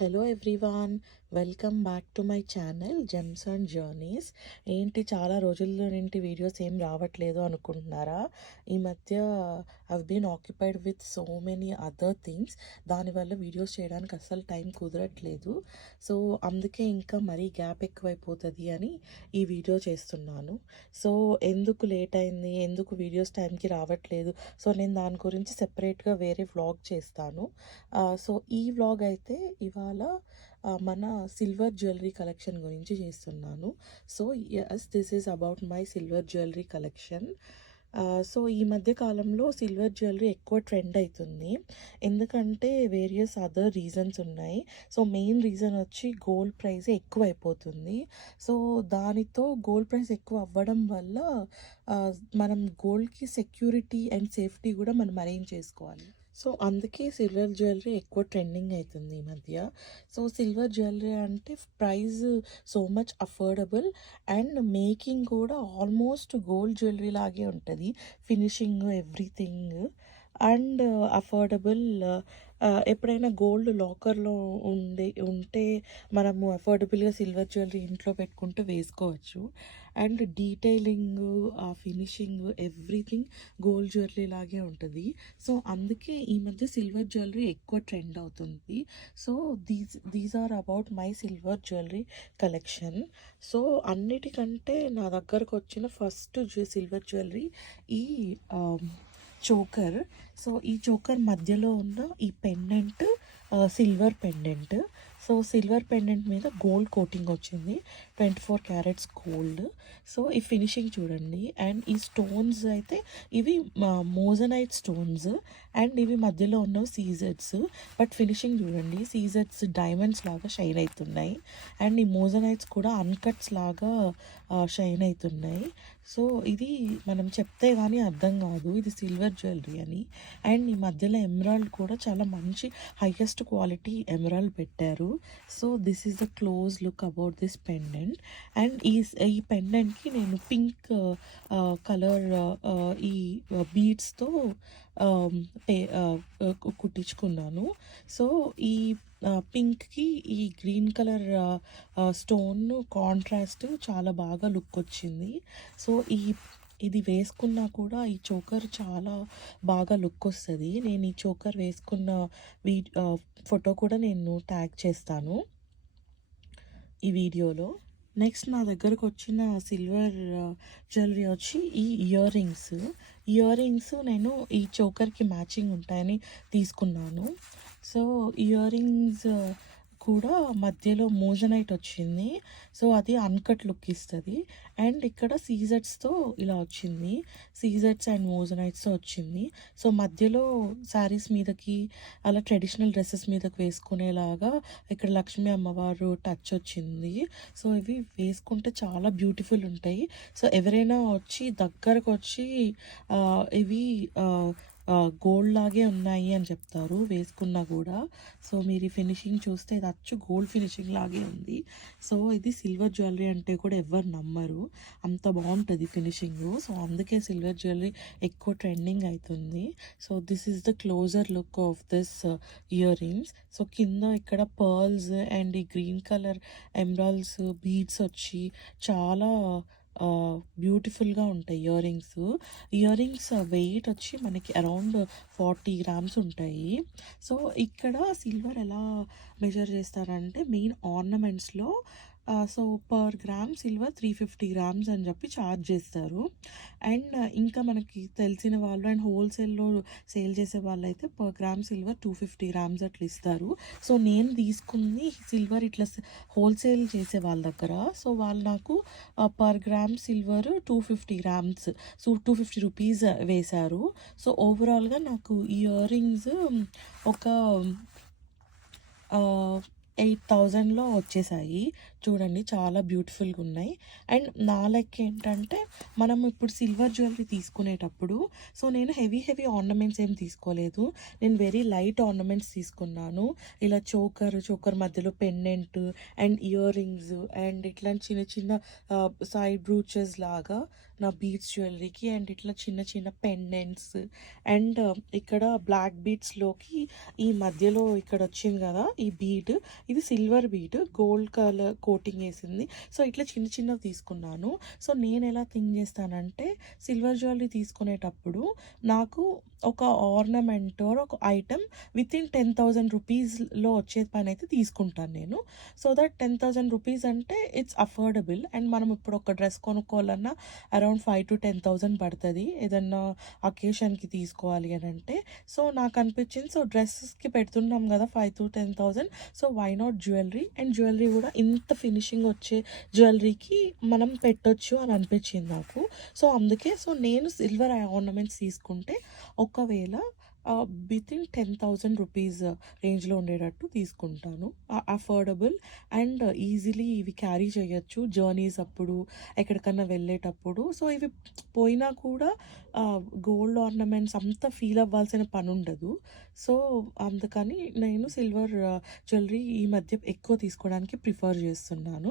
Hello everyone, welcome back to my channel gems and journeys. ఏంటి చాలా రోజుల్లో నుండి వీడియోస్ ఏం రావట్లేదు అనుకుంటున్నారా? ఈ మధ్య I've been occupied with so many other things. దానివల్ల వీడియోస్ చేయడానికి అస్సలు టైం కుదరట్లేదు. సో అందుకే ఇంకా మరీ గ్యాప్ ఎక్కువైపోతుంది అని ఈ వీడియో చేస్తున్నాను. సో ఎందుకు లేట్ అయింది, ఎందుకు వీడియోస్ టైంకి రావట్లేదు, సో నేను దాని గురించి సెపరేట్గా వేరే వ్లాగ్ చేస్తాను. సో ఈ వ్లాగ్ అయితే ఇవాళ మన సిల్వర్ జ్యువెలరీ కలెక్షన్ గురించి చేస్తున్నాను. So yes, this is about my silver jewellery collection. So ఈ మధ్య కాలంలో సిల్వర్ జ్యువెలరీ ఎక్కువ ట్రెండ్ అవుతుంది, ఎందుకంటే వేరియస్ అదర్ రీజన్స్ ఉన్నాయి. సో మెయిన్ రీజన్ వచ్చి గోల్డ్ ప్రైస్ ఎక్కువ అయిపోతుంది. సో దానితో గోల్డ్ ప్రైస్ ఎక్కువ అవ్వడం వల్ల మనం గోల్డ్కి సెక్యూరిటీ అండ్ సేఫ్టీ కూడా మనం అరేంజ్ చేసుకోవాలి. సో అందుకే సిల్వర్ జ్యువెలరీ ఎక్కువ ట్రెండింగ్ అవుతుంది ఈ మధ్య. సో సిల్వర్ జ్యువెలరీ అంటే price so much affordable and making కూడా ఆల్మోస్ట్ గోల్డ్ జ్యువెలరీ లాగే ఉంటుంది, ఫినిషింగ్ ఎవ్రీథింగ్ అండ్ అఫోర్డబుల్. ఎప్పుడైనా గోల్డ్ లాకర్లో ఉంటే మనము అఫోర్డబుల్గా సిల్వర్ జ్యువెలరీ ఇంట్లో పెట్టుకుంటూ వేసుకోవచ్చు. అండ్ డీటెయిలింగ్, ఆ ఫినిషింగ్ ఎవ్రీథింగ్ గోల్డ్ జ్యువెలరీ లాగే ఉంటుంది. సో అందుకే ఈ మధ్య సిల్వర్ జ్యువెలరీ ఎక్కువ ట్రెండ్ అవుతుంది. So these are about my silver jewellery collection. So అన్నిటికంటే నా దగ్గరకు వచ్చిన ఫస్ట్ సిల్వర్ జ్యువెలరీ ఈ చోకర్. సో ఈ చోకర్ మధ్యలో ఉన్న ఈ pendant silver pendant. So silver pendant మీద గోల్డ్ కోటింగ్ వచ్చింది, 24 క్యారెట్స్ గోల్డ్. సో ఈ ఫినిషింగ్ చూడండి. అండ్ ఈ స్టోన్స్ అయితే ఇవి మోజనైట్ స్టోన్స్ అండ్ ఇవి మధ్యలో ఉన్న సీజెడ్స్. బట్ ఫినిషింగ్ చూడండి, సీజెడ్స్ డైమండ్స్ లాగా షైన్ అవుతున్నాయి అండ్ ఈ మోజనైట్స్ కూడా అన్కట్స్ లాగా షైన్ అవుతున్నాయి. సో ఇది మనం చెప్తే కానీ అర్థం కాదు ఇది సిల్వర్ జ్యువెలరీ అని. అండ్ ఈ మధ్యలో ఎమరాల్డ్ కూడా చాలా మంచి హైయెస్ట్ క్వాలిటీ ఎమరాల్డ్ పెట్టారు. So this is the close look about this pendant. And ఈ పెండెంట్కి నేను పింక్ కలర్ ఈ బీడ్స్తో కుట్టించుకున్నాను. సో ఈ పింక్కి ఈ గ్రీన్ కలర్ స్టోన్ కాంట్రాస్ట్ చాలా బాగా లుక్ వచ్చింది. సో ఇది వేసుకున్నా కూడా ఈ చోకర్ చాలా బాగా లుక్ వస్తుంది. నేను ఈ చోకర్ వేసుకున్న ఫోటో కూడా నేను ట్యాగ్ చేస్తాను ఈ వీడియోలో. నెక్స్ట్ నా దగ్గరకు వచ్చిన సిల్వర్ జ్యువెలరీ వచ్చి ఈ ఇయర్ రింగ్స్ నేను ఈ చోకర్కి మ్యాచింగ్ ఉంటాయని తీసుకున్నాను. సో ఇయర్ రింగ్స్ కూడా మధ్యలో మోజనైట్ వచ్చింది. సో అది అన్కట్ లుక్ ఇస్తుంది. అండ్ ఇక్కడ సీజెడ్స్తో ఇలా వచ్చింది, సీజెడ్స్ అండ్ మోజనైట్స్తో వచ్చింది. సో మధ్యలో శారీస్ మీదకి అలా ట్రెడిషనల్ డ్రెస్సెస్ మీదకి వేసుకునేలాగా ఇక్కడ లక్ష్మీ అమ్మవారు టచ్ వచ్చింది. సో ఇవి వేసుకుంటే చాలా బ్యూటిఫుల్ ఉంటాయి. సో ఎవరైనా వచ్చి దగ్గరకు వచ్చి ఇవి గోల్డ్ లాగే ఉన్నాయి అని చెప్తారు వేసుకున్నా కూడా. సో మీరు ఈ ఫినిషింగ్ చూస్తే ఇది అచ్చు గోల్డ్ ఫినిషింగ్ లాగే ఉంది. సో ఇది సిల్వర్ జ్యువెలరీ అంటే కూడా ఎవరు నమ్మరు, అంత బాగుంటుంది ఫినిషింగ్. సో అందుకే సిల్వర్ జ్యువెలరీ ఎక్కువ ట్రెండింగ్ అవుతుంది. So this is the closer look of this earrings. So కింద ఇక్కడ పర్ల్స్ అండ్ ఈ గ్రీన్ కలర్ ఎమరాల్డ్స్ బీడ్స్ వచ్చి చాలా బ్యూటిఫుల్గా ఉంటాయి ఇయర్ రింగ్స్ వెయిట్ వచ్చి మనకి అరౌండ్ 40 గ్రామ్స్ ఉంటాయి. సో ఇక్కడ సిల్వర్ ఎలా మెజర్ చేస్తారంటే మెయిన్ ఆర్నమెంట్స్లో so per gram silver 350 grams అని చెప్పి ఛార్జ్ చేస్తారు. అండ్ ఇంకా మనకి తెలిసిన వాళ్ళు అండ్ హోల్సేల్లో సేల్ చేసే వాళ్ళు అయితే పర్ గ్రామ్ సిల్వర్ 250 గ్రామ్స్ అట్లా ఇస్తారు. సో నేను తీసుకుంది సిల్వర్ ఇట్లా హోల్సేల్ చేసే వాళ్ళ దగ్గర. సో వాళ్ళు నాకు per gram silver 250 grams, so 250 rupees వేశారు. సో ఓవరాల్గా నాకు ఇయర్ రింగ్స్ ఒక 8,000లో వచ్చేసాయి. చూడండి చాలా బ్యూటిఫుల్గా ఉన్నాయి. అండ్ నా లెక్క ఏంటంటే మనం ఇప్పుడు సిల్వర్ జ్యువెలరీ తీసుకునేటప్పుడు సో నేను హెవీ ఆర్నమెంట్స్ ఏం తీసుకోలేదు. నేను వెరీ లైట్ ఆర్నమెంట్స్ తీసుకున్నాను. ఇలా చోకర్ మధ్యలో pendant and ear rings and ఇట్లాంటి చిన్న చిన్న సైడ్ బ్రూచెస్ లాగా నా బీడ్స్ జ్యువెలరీకి అండ్ ఇట్లా చిన్న చిన్న పెండెంట్స్ అండ్ ఇక్కడ బ్లాక్ బీడ్స్లోకి ఈ మధ్యలో ఇక్కడ వచ్చింది కదా ఈ బీడ్, ఇది silver bead gold colour coating వేసింది. సో ఇట్లా చిన్న చిన్నవి తీసుకున్నాను. సో నేను ఎలా థింక్ చేస్తానంటే సిల్వర్ జ్యువెలరీ తీసుకునేటప్పుడు నాకు ఒక ఆర్నమెంట్ ఆర్ ఒక ఐటమ్ విత్ ఇన్ 10,000 రూపీస్లో వచ్చే పని అయితే తీసుకుంటాను నేను. సో దట్ 10,000 రూపీస్ అంటే ఇట్స్ అఫోర్డబుల్. అండ్ మనం ఇప్పుడు ఒక డ్రెస్ కొనుక్కోవాలన్నా అరౌండ్ 5,000 to 10,000 పడుతుంది ఏదన్నా అకేషన్కి తీసుకోవాలి అని అంటే. సో నాకు అనిపించింది సో డ్రెస్సెస్కి పెడుతున్నాం కదా 5,000 to 10,000, so why not jewellery. And jewellery కూడా ఇంత ఫినిషింగ్ వచ్చే జ్యువెలరీకి మనం పెట్టొచ్చు అని అనిపించింది నాకు. సో అందుకే సో నేను సిల్వర్ ఆర్నమెంట్స్ తీసుకుంటే ఒకవేళ విత్ ఇన్ 10,000 రూపీస్ రేంజ్లో ఉండేటట్టు తీసుకుంటాను. అఫోర్డబుల్ అండ్ ఈజీలీ ఇవి క్యారీ చేయొచ్చు జర్నీస్ అప్పుడు ఎక్కడికన్నా వెళ్ళేటప్పుడు. సో ఇవి పోయినా కూడా గోల్డ్ ఆర్నమెంట్స్ అంత ఫీల్ అవ్వాల్సిన పని ఉండదు. సో అందుకని నేను సిల్వర్ జ్యువెలరీ ఈ మధ్య ఎక్కువ తీసుకోవడానికి ప్రిఫర్ చేస్తున్నాను.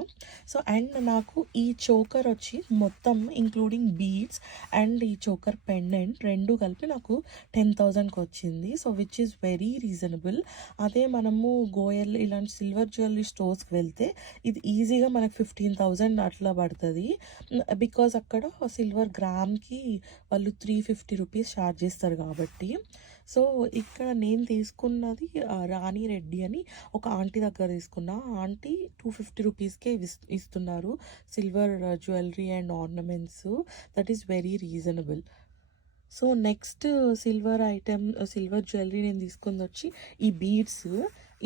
సో అండ్ నాకు ఈ చోకర్ వచ్చి మొత్తం ఇంక్లూడింగ్ బీడ్స్ అండ్ ఈ చోకర్ పెండెంట్ రెండు కలిపి నాకు 10,000కి వచ్చింది. So which is very reasonable. అదే మనము గోయల్ ఇలాంటి సిల్వర్ జ్యువెలరీ స్టోర్స్కి వెళ్తే ఇది ఈజీగా మనకు 15,000 అట్లా పడుతుంది. బికాజ్ అక్కడ సిల్వర్ గ్రామ్కి వాళ్ళు 350 రూపీస్ ఛార్జ్ చేస్తారు కాబట్టి. సో ఇక్కడ నేను తీసుకున్నది రాణి రెడ్డి అని ఒక ఆంటీ దగ్గర తీసుకున్నా. ఆంటీ 250 రూపీస్కే ఇస్తున్నారు silver jewellery and ornaments. That is very reasonable. So next silver jewellery నేను తీసుకుంది వచ్చి ఈ బీడ్స్.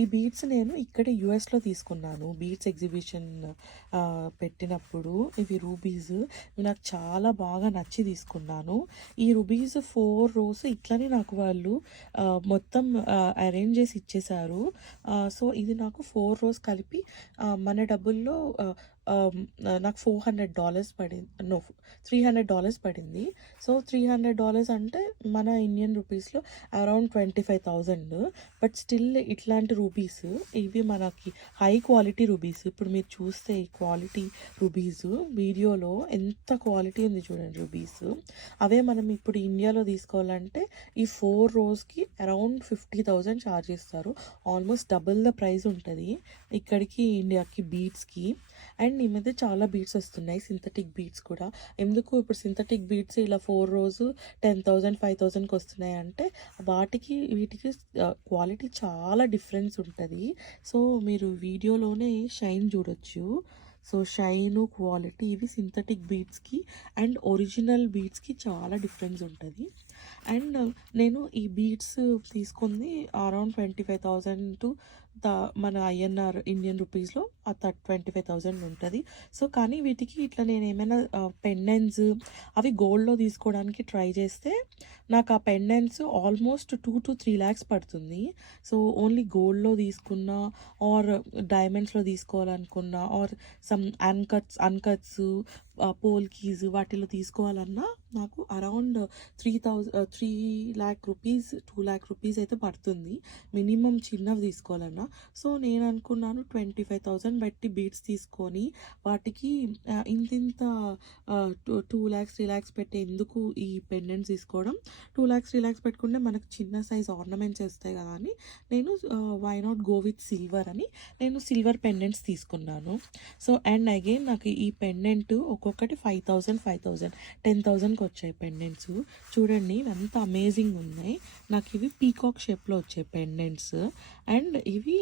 ఈ బీడ్స్ నేను ఇక్కడే యూఎస్లో తీసుకున్నాను బీడ్స్ ఎగ్జిబిషన్ పెట్టినప్పుడు. ఇవి రూబీస్, ఇవి నాకు చాలా బాగా నచ్చి తీసుకున్నాను. ఈ రూబీస్ 4 rows ఇట్లనే నాకు వాళ్ళు మొత్తం అరేంజ్ చేసి ఇచ్చేశారు. సో ఇది నాకు 4 rows కలిపి మన డబ్బుల్లో నాకు $400 పడింది. నో, $300 పడింది. సో $300 అంటే మన ఇండియన్ రూపీస్లో అరౌండ్ 25,000. బట్ స్టిల్ ఇట్లాంటి రూబీస్ ఇవి మనకి హై క్వాలిటీ రూబీస్. ఇప్పుడు మీరు చూస్తే ఈ క్వాలిటీ రూబీస్ వీడియోలో ఎంత క్వాలిటీ ఉంది చూడండి రూబీస్. అవే మనం ఇప్పుడు ఇండియాలో తీసుకోవాలంటే ఈ 4 rowsకి అరౌండ్ 50,000 ఛార్జ్ చేస్తారు. ఆల్మోస్ట్ డబుల్ ద ప్రైస్ ఉంటుంది ఇక్కడికి ఇండియాకి బీడ్స్కి. అండ్ ఈ మధ్య చాలా బీడ్స్ వస్తున్నాయి సింథటిక్ బీడ్స్ కూడా. ఎందుకు ఇప్పుడు సింథటిక్ బీడ్స్ ఇలా 4 rows 10,000 5,000కి వస్తున్నాయి అంటే వీటికి క్వాలిటీ చాలా డిఫరెన్స్ ఉంటుంది. సో మీరు వీడియోలోనే షైన్ చూడొచ్చు. సో షైను క్వాలిటీ ఇవి సింథటిక్ బీడ్స్కి అండ్ ఒరిజినల్ బీడ్స్కి చాలా డిఫరెన్స్ ఉంటుంది. అండ్ నేను ఈ బీడ్స్ తీసుకుంది అరౌండ్ 25,000 టు మన ఐఎన్ఆర్ ఇండియన్ రూపీస్లో 25,000 ఉంటుంది. సో కానీ వీటికి ఇట్లా నేను ఏమైనా పెండెంట్స్ అవి గోల్డ్లో తీసుకోవడానికి ట్రై చేస్తే నాకు ఆ పెండెంట్స్ ఆల్మోస్ట్ 2 to 3 lakhs పడుతుంది. సో ఓన్లీ గోల్డ్లో తీసుకున్నా ఆర్ డైమండ్స్లో తీసుకోవాలనుకున్నా ఆర్ సమ్ అన్కట్స్ పోల్కీస్ వాటిలో తీసుకోవాలన్నా నాకు around 3 lakh rupees 2 lakh rupees అయితే పడుతుంది మినిమం చిన్నవి తీసుకోవాలన్నా. సో నేను అనుకున్నాను 25,000 బట్టి బీడ్స్ తీసుకొని వాటికి ఇంత 2 lakhs 3 lakhs పెట్టి ఎందుకు ఈ పెండెంట్స్ తీసుకోవడం, 2 lakhs 3 lakhs పెట్టుకుంటే మనకు చిన్న సైజ్ ఆర్నమెంట్స్ వస్తాయి కదా అని నేను why not go with silver అని నేను సిల్వర్ పెండెంట్స్ తీసుకున్నాను. సో అండ్ అగైన్ నాకు ఈ పెండెంట్ ఒక్కొక్కటి 5,000 10,000కి వచ్చాయి పెండెంట్స్. చూడండి ఎంత అమేజింగ్ ఉన్నాయి. నాకు ఇవి పీకాక్ షేప్లో వచ్చాయి పెండెంట్స్. అండ్ ఇవి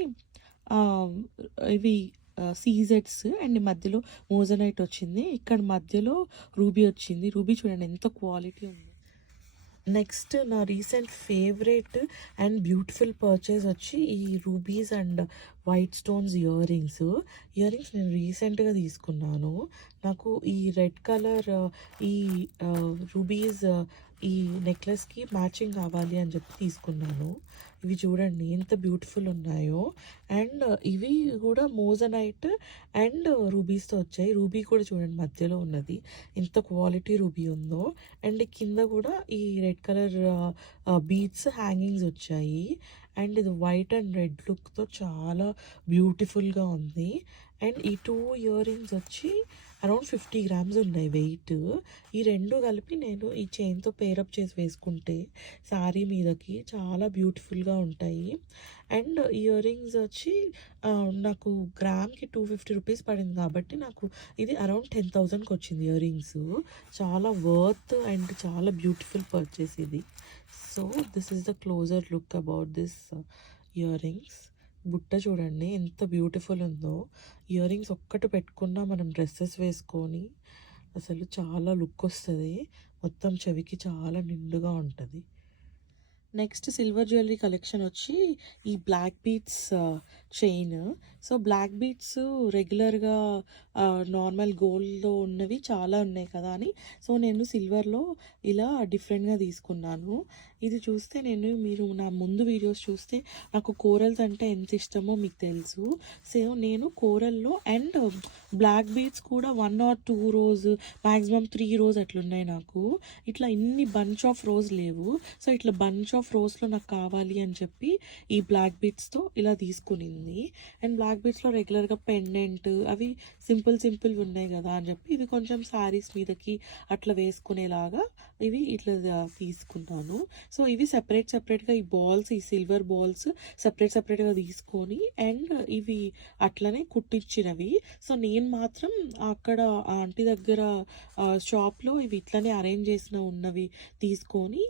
సీజెడ్స్ అండ్ మధ్యలో మోజనైట్ వచ్చింది, ఇక్కడ మధ్యలో రూబీ వచ్చింది. రూబీ చూడండి ఎంత క్వాలిటీ ఉంది. నెక్స్ట్ నా recent favourite and beautiful purchase వచ్చి ఈ rubies and white stones ear rings నేను రీసెంట్గా తీసుకున్నాను. నాకు ఈ రెడ్ కలర్ ఈ రూబీస్ ఈ నెక్లెస్‌కి మ్యాచింగ్ కావాలి అని చెప్పి తీసుకున్నాను. ఇవి చూడండి ఎంత బ్యూటిఫుల్ ఉన్నాయో. అండ్ ఇవి కూడా మోజనైట్ అండ్ రూబీస్‌తో వచ్చాయి. రూబీ కూడా చూడండి మధ్యలో ఉన్నది. ఎంత క్వాలిటీ రూబీ ఉందో. అండ్ కింద కూడా ఈ రెడ్ కలర్ బీడ్స్ హ్యాంగింగ్స్ వచ్చాయి. అండ్ ఇది వైట్ అండ్ రెడ్ లుక్‌తో చాలా బ్యూటిఫుల్‌గా ఉంది. అండ్ ఈ 2 ఇయర్ రింగ్స్ వచ్చి అరౌండ్ 50 గ్రామ్స్ ఉన్నాయి వెయిట్. ఈ 2 కలిపి నేను ఈ చైన్‌తో పేరప్ చేసి వేసుకుంటే శారీ మీదకి చాలా బ్యూటిఫుల్‌గా ఉంటాయి. అండ్ ఇయర్ రింగ్స్ వచ్చి నాకు గ్రామ్‌కి 250 రూపీస్ పడింది కాబట్టి నాకు ఇది అరౌండ్ 10,000కి వచ్చింది ఇయర్ రింగ్స్. చాలా వర్త్ అండ్ చాలా బ్యూటిఫుల్ పర్చేస్ ఇది. So this is the closer look about this ear rings. బుట్ట చూడండి ఎంత బ్యూటిఫుల్ ఉందో. ఇయర్ రింగ్స్ ఒక్కటి పెట్టుకున్నా మనం డ్రెస్సెస్ వేసుకొని అసలు చాలా లుక్ వస్తుంది. మొత్తం చెవికి చాలా నిండుగా ఉంటుంది. నెక్స్ట్ సిల్వర్ జ్యువెలరీ కలెక్షన్ వచ్చి ఈ black beads chain. So black beads రెగ్యులర్గా నార్మల్ గోల్డ్లో ఉన్నవి చాలా ఉన్నాయి కదా అని సో నేను సిల్వర్లో ఇలా డిఫరెంట్గా తీసుకున్నాను. ఇది చూస్తే మీరు నా ముందు వీడియోస్ చూస్తే నాకు కోరల్స్ అంటే ఎంత ఇష్టమో మీకు తెలుసు. సో నేను కోరల్లో అండ్ బ్లాక్ బీడ్స్ కూడా 1 or 2 రోజ్ మ్యాక్సిమం 3 రోజ్ అట్లున్నాయి నాకు. ఇట్లా ఇన్ని బంచ్ ఆఫ్ రోజ్ లేవు. సో ఇట్లా బంచ్ ఆఫ్ రోస్లో నాకు కావాలి అని చెప్పి ఈ బ్లాక్ బీడ్స్తో ఇలా తీసుకునింది. అండ్ బ్లాక్ బీడ్స్లో రెగ్యులర్గా పెండెంట్ అవి సింపుల్ ఉన్నాయి కదా అని చెప్పి ఇవి కొంచెం శారీస్ మీదకి అట్లా వేసుకునేలాగా ఇవి ఇట్లా తీసుకున్నాను. సో ఇవి సెపరేట్గా ఈ బాల్స్ ఈ సిల్వర్ బాల్స్ సెపరేట్గా తీసుకొని అండ్ ఇవి అట్లనే కుట్టించినవి. సో నేను మాత్రం అక్కడ ఆంటీ దగ్గర షాప్లో ఇవి ఇట్లనే అరేంజ్ చేసిన ఉన్నవి తీసుకొని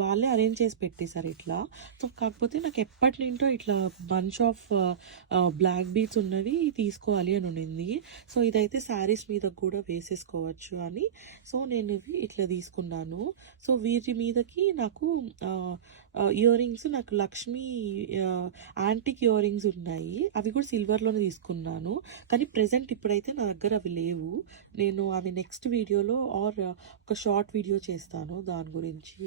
వాళ్ళే అరేంజ్ చేసి పెట్టేశారు ఇట్లా. సో కాకపోతే నాకు ఎప్పటి నుంటో ఇట్లా బంచ్ ఆఫ్ బ్లాక్ బీడ్స్ ఉన్నవి తీసుకోవాలి అని ఉండింది. సో ఇదైతే శారీస్ మీద కూడా వేసేసుకోవచ్చు అని సో నేను ఇవి ఇట్లా తీసుకున్నాను. సో వీటి మీదకి నాకు ఇయర్ రింగ్స్ నాకు లక్ష్మీ యాంటిక్ ఇయర్ రింగ్స్ ఉన్నాయి. అవి కూడా సిల్వర్లోనే తీసుకున్నాను. కానీ ప్రెజెంట్ ఇప్పుడైతే నా దగ్గర అవి లేవు. నేను అవి నెక్స్ట్ వీడియోలో ఆర్ ఒక షార్ట్ వీడియో చేస్తాను దాని గురించి.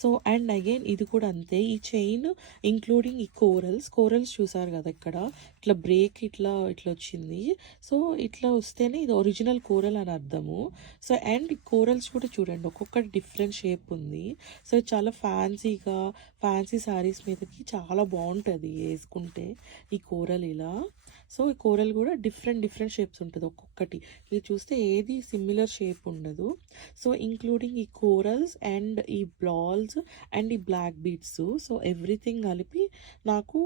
సో అండ్ అగైన్ ఇది కూడా అంతే. ఈ చైన్ ఇంక్లూడింగ్ ఈ కోరల్స్ చూసారు కదా ఇక్కడ ఇట్లా బ్రేక్ ఇట్లా వచ్చింది. సో ఇట్లా వస్తేనే ఇది ఒరిజినల్ కోరల్ అని అర్థము. సో అండ్ కోరల్స్ కూడా చూడండి ఒక్కొక్కటి డిఫరెంట్ షేప్ ఉంది. సో చాలా ఫ్యాన్సీ శారీస్ మీదకి చాలా బాగుంటుంది వేసుకుంటే ఈ కోరల్ ఇలా. సో ఈ కోరల్ కూడా డిఫరెంట్ షేప్స్ ఉంటుంది ఒక్కొక్కటి. ఇది చూస్తే ఏది సిమిలర్ షేప్ ఉండదు. సో ఇంక్లూడింగ్ ఈ కోరల్స్ అండ్ ఈ బాల్స్ అండ్ ఈ బ్లాక్ బీడ్స్ సో ఎవ్రీథింగ్ కలిపి నాకు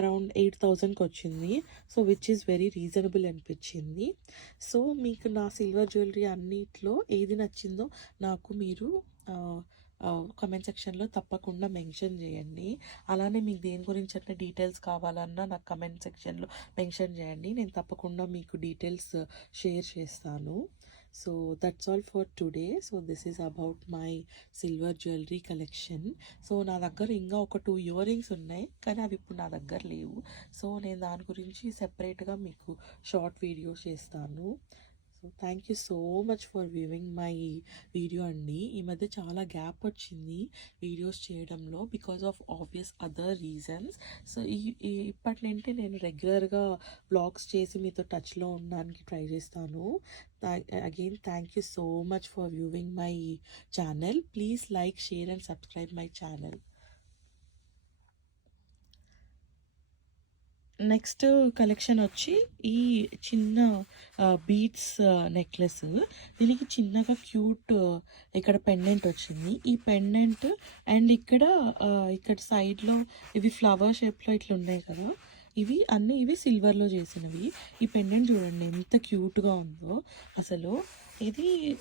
అరౌండ్ 8,000కి వచ్చింది. So which is very reasonable అనిపించింది. సో మీకు నా సిల్వర్ జ్యువెలరీ అన్నిట్లో ఏది నచ్చిందో నాకు మీరు కామెంట్ సెక్షన్లో తప్పకుండా మెన్షన్ చేయండి. అలానే మీకు దేని గురించి అట్లా డీటెయిల్స్ కావాలన్నా నాకు కమెంట్ సెక్షన్లో మెన్షన్ చేయండి. నేను తప్పకుండా మీకు డీటెయిల్స్ షేర్ చేస్తాను. So that's all for today. So this is about my silver jewellery collection. So నా దగ్గర ఇంకా ఒక 2 ఇయర్ రింగ్స్ ఉన్నాయి కానీ అవి ఇప్పుడు నా దగ్గర లేవు. సో నేను దాని గురించి సెపరేట్గా మీకు షార్ట్ వీడియో చేస్తాను. So thank you so much for viewing my video అండి. ఈ మధ్య చాలా గ్యాప్ వచ్చింది వీడియోస్ చేయడంలో because of obvious other reasons. So ఇప్పటి నుండి నేను రెగ్యులర్గా వ్లాగ్స్ చేసి మీతో టచ్లో ఉండడానికి ట్రై చేస్తాను. Again thank you so much for viewing my channel. Please like, share and subscribe my channel. Next collection వచ్చి ఈ చిన్న బీడ్స్ నెక్లెస్. దీనికి చిన్నగా క్యూట్ ఇక్కడ పెండెంట్ వచ్చింది. ఈ పెండెంట్ అండ్ ఇక్కడ సైడ్లో ఇవి ఫ్లవర్ షేప్లో ఇట్లా ఉన్నాయి కదా ఇవి సిల్వర్లో చేసినవి. ఈ పెండెంట్ చూడండి ఎంత క్యూట్గా ఉందో అసలు.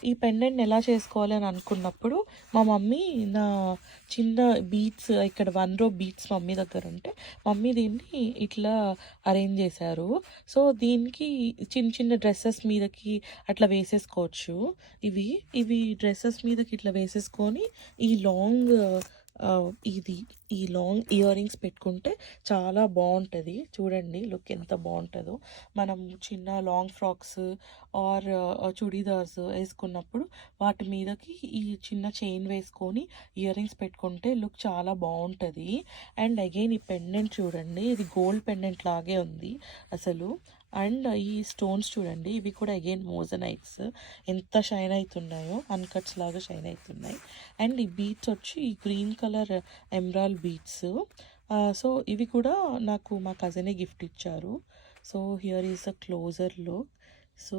ఈ పెండెంట్ ఎలా చేసుకోవాలి అని అనుకున్నప్పుడు మా మమ్మీ నా చిన్న బీడ్స్ ఇక్కడ 1 row బీడ్స్ మమ్మీ దగ్గర ఉంటే మమ్మీ దీన్ని ఇట్లా అరేంజ్ చేశారు. సో దీనికి చిన్న డ్రెస్సెస్ మీదకి అట్లా వేసేసుకోవచ్చు. ఇవి డ్రెస్సెస్ మీదకి ఇట్లా వేసేసుకొని ఈ లాంగ్ ఇది ఈ లాంగ్ ఇయర్ రింగ్స్ పెట్టుకుంటే చాలా బాగుంటుంది. చూడండి లుక్ ఎంత బాగుంటుందో. మనం చిన్న లాంగ్ ఫ్రాక్స్ ఆర్ చుడీదార్స్ వేసుకున్నప్పుడు వాటి మీదకి ఈ చిన్న చైన్ వేసుకొని ఇయర్ రింగ్స్ పెట్టుకుంటే లుక్ చాలా బాగుంటుంది. అండ్ అగైన్ ఈ పెండెంట్ చూడండి, ఇది గోల్డ్ పెండెంట్ లాగే ఉంది అసలు. అండ్ ఈ స్టోన్స్ చూడండి, ఇవి కూడా అగైన్ మోజనైట్స్ ఎంత షైన్ అవుతున్నాయో, అన్కట్స్ లాగా షైన్ అవుతున్నాయి. అండ్ ఈ బీట్స్ వచ్చి ఈ green colour emerald beats. So ఇవి కూడా నాకు మా కజినే గిఫ్ట్ ఇచ్చారు. So here is a closer look. So